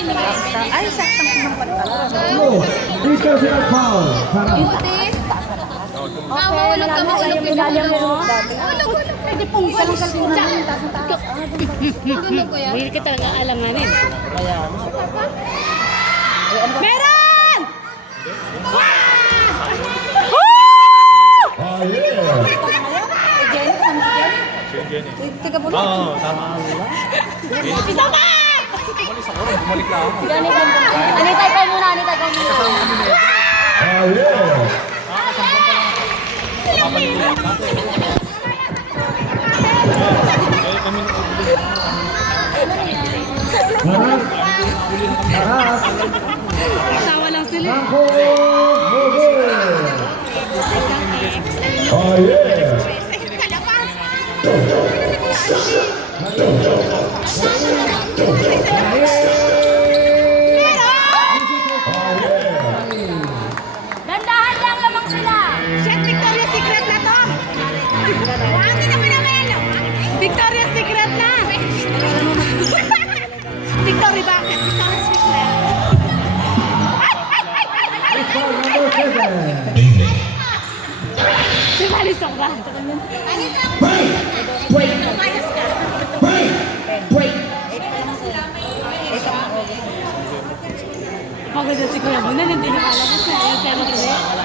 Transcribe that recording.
Ay, saktang kumampat pala. Personal foul. Buti. Mahulog ka, mahulog mo. Hulog. Pwede pong isang saluna ng taas na taas. Gulo ko yan. Hindi ka talaga alanganin. Meron! Oh, yeah. Jenny? Tiga po na. Oo, tama. Isa pa! Umalis ako rin, bumalik na ako. Anitay ko muna. Oh, yeah. Haras. Haras. Tawa lang sila. Marco Mugel. Oh, yeah. Dandahan lang lamang sila. Shit, Victoria's Secret na to! Wagi naman naman! Victoria's Secret na! Victory bakit? Victoria's Secret! Foul number 7. Si Malisok ba? Break. Break. Pagod na si Kuya Bunan, hindi nakalabas na. Yung 7 ulit.